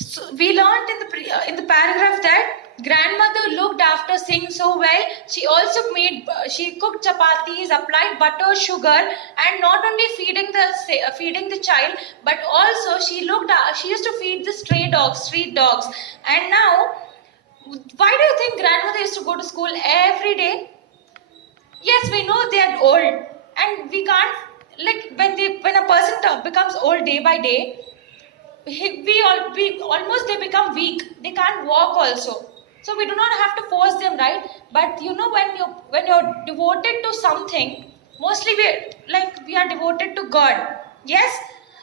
So we learned in the paragraph that grandmother looked after Singh so well. She also she cooked chapatis, applied butter, sugar, and not only feeding the child, but also she used to feed the street dogs. And now, why do you think grandmother used to go to school every day? Yes, we know they are old, and we can't, like, when a person becomes old day by day, we almost they become weak. They can't walk also. So we do not have to force them, right? But when you're devoted to something, mostly we are devoted to God. Yes.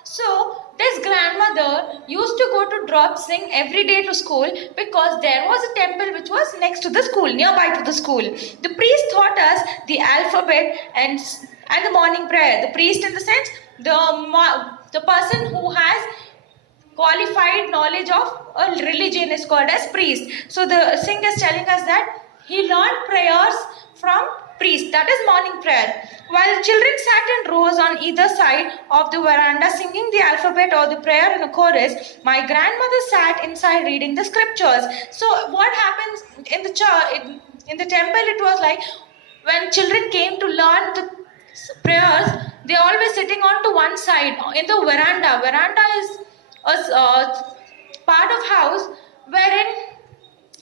So this grandmother used to go to drop Singh every day to school because there was a temple which was next to the school, nearby to the school. The priest taught us the alphabet and the morning prayer. The priest, in the sense, the person who has qualified knowledge of a religion is called as priest. So the Singh is telling us that he learned prayers from priest, that is morning prayer. While children sat in rows on either side of the veranda singing the alphabet or the prayer in a chorus, my grandmother sat inside reading the scriptures. So what happens in the church, in the temple, it was like when children came to learn the prayers, they always sitting on to one side in the veranda. Veranda is a part of house wherein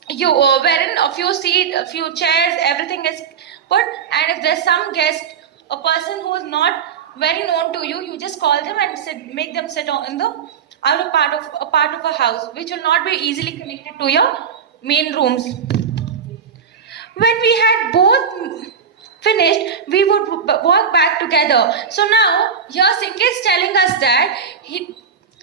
a few seats, a few chairs, everything is put, and if there's some guest, a person who is not very known to you, you just call them and make them sit on in the other part of a house, which will not be easily connected to your main rooms. When we had both finished, we would walk back together. So now, here Singh is telling us that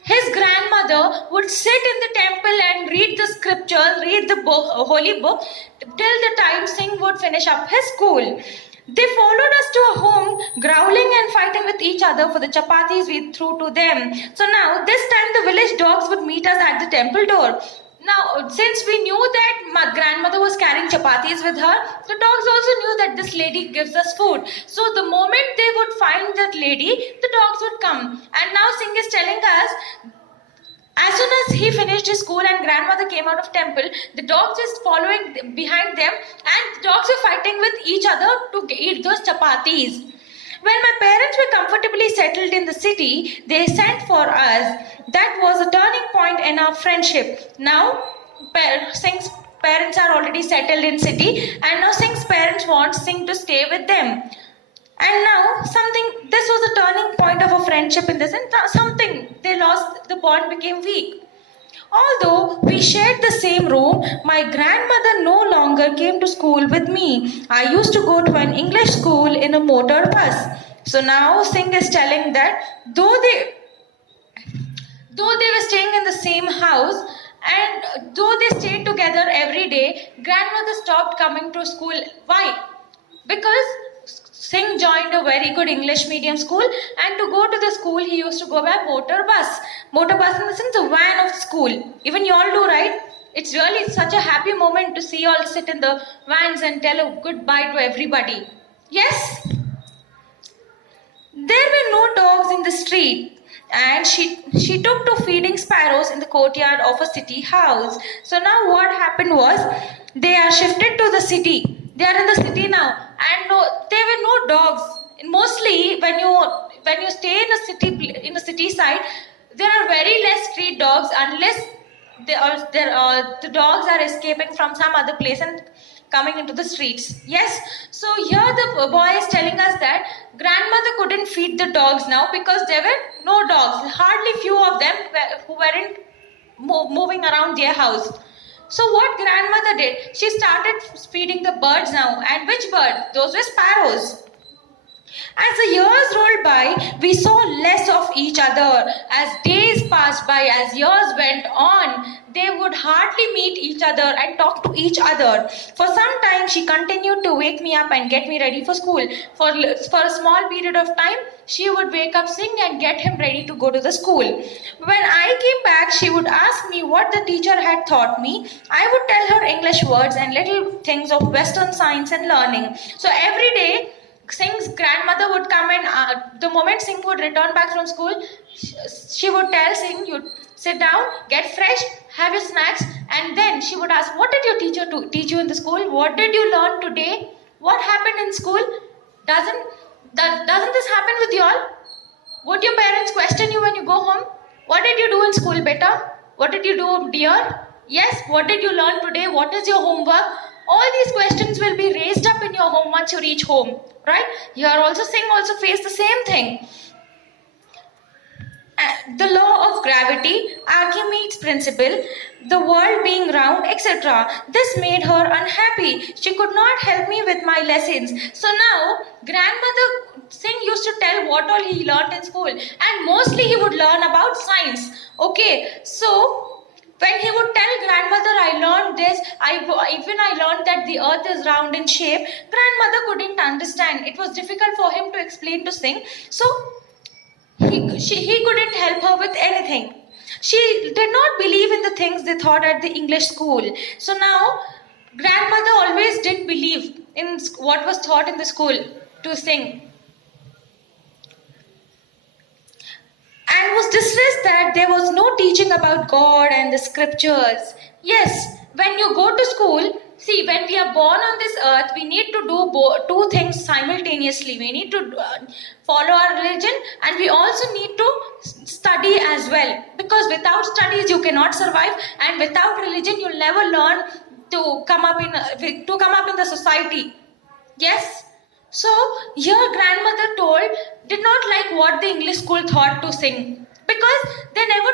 his grandmother would sit in the temple and read the scriptures, read the holy book, till the time Singh would finish up his school. They followed us to a home, growling and fighting with each other for the chapatis we threw to them. So now, this time the village dogs would meet us at the temple door. Now, since we knew that my grandmother was carrying chapatis with her, the dogs also knew that this lady gives us food. So the moment they would find that lady, the dogs would come. And now Singh is telling us, as soon as he finished his school and grandmother came out of temple, the dogs just following behind them, and the dogs were fighting with each other to eat those chapatis. When my parents were comfortably settled in the city, they sent for us. That was a turning point in our friendship. Now, Singh's parents are already settled in city, and now Singh's parents want Singh to stay with them. And now, this was a turning point of a friendship in this, and they lost, the bond became weak. Although we shared the same room, my grandmother no longer came to school with me. I used to go to an English school in a motor bus. So now Singh is telling that though they were staying in the same house and though they stayed together every day, grandmother stopped coming to school. Why? Because Singh joined a very good English medium school, and to go to the school he used to go by motor bus. Motor bus in the sense, the van of the school. Even you all do, right? It's really such a happy moment to see you all sit in the vans and tell a goodbye to everybody. Yes? There were no dogs in the street, and she took to feeding sparrows in the courtyard of a city house. So now what happened was, they are shifted to the city. They are in the city now, and there were no dogs. Mostly, when you stay in a city side, there are very less street dogs unless the dogs are escaping from some other place and coming into the streets. Yes. So here the boy is telling us that grandmother couldn't feed the dogs now because there were no dogs. Hardly few of them who weren't moving around their house. So what grandmother did, she started feeding the birds now. And which bird? Those were sparrows. As the years rolled by, we saw less of each other. As days passed by, as years went on, they would hardly meet each other and talk to each other. For some time, she continued to wake me up and get me ready for school. For a small period of time, she would wake up Singh and get him ready to go to the school. When I came back, she would ask me what the teacher had taught me. I would tell her English words and little things of Western science and learning. So every day, Singh's grandmother would come, and the moment Singh would return back from school, she would tell Singh, sit down, get fresh, have your snacks, and then she would ask, what did your teacher teach you in the school? What did you learn today? What happened in school? Doesn't this happen with you all? Would your parents question you when you go home? What did you do in school, beta? What did you do, dear? Yes, what did you learn today? What is your homework? All these questions will be raised up in your home once you reach home, right? Here also Singh also faced the same thing. The law of gravity, Archimedes' principle, the world being round, etc. This made her unhappy. She could not help me with my lessons. So now, grandmother Singh used to tell what all he learned in school, and mostly he would learn about science. Okay, so when he would tell grandmother, I learned this, even I learned that the earth is round in shape, grandmother couldn't understand. It was difficult for him to explain to Singh. So he couldn't help her with anything. She did not believe in the things they taught at the English school. So now, grandmother always did believe in what was taught in the school to Singh. And was distressed that there was no teaching about God and the scriptures. Yes, when you go to school, see, when we are born on this earth, we need to do two things simultaneously. We need to follow our religion, and we also need to study as well. Because without studies, you cannot survive, and without religion, you'll never learn to come up in the society. Yes. So here grandmother did not like what the English school thought to Singh, because they never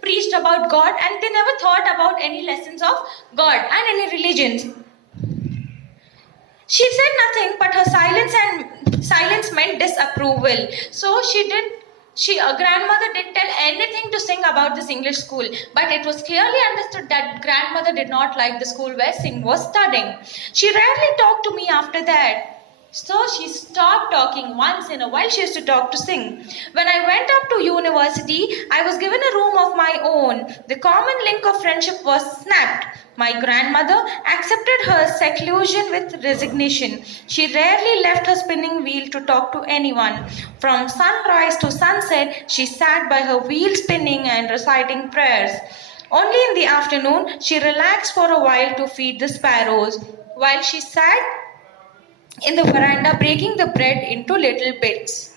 preached about God, and they never thought about any lessons of God and any religions. She said nothing, but her silence meant disapproval. So grandmother didn't tell anything to Singh about this English school, but it was clearly understood that grandmother did not like the school where Singh was studying. She rarely talked to me after that. So she stopped talking. Once in a while she used to talk to Singh. When I went up to university, I was given a room of my own. The common link of friendship was snapped. My grandmother accepted her seclusion with resignation. She rarely left her spinning wheel to talk to anyone. From sunrise to sunset, she sat by her wheel spinning and reciting prayers. Only in the afternoon, she relaxed for a while to feed the sparrows. While she sat in the veranda breaking the bread into little bits.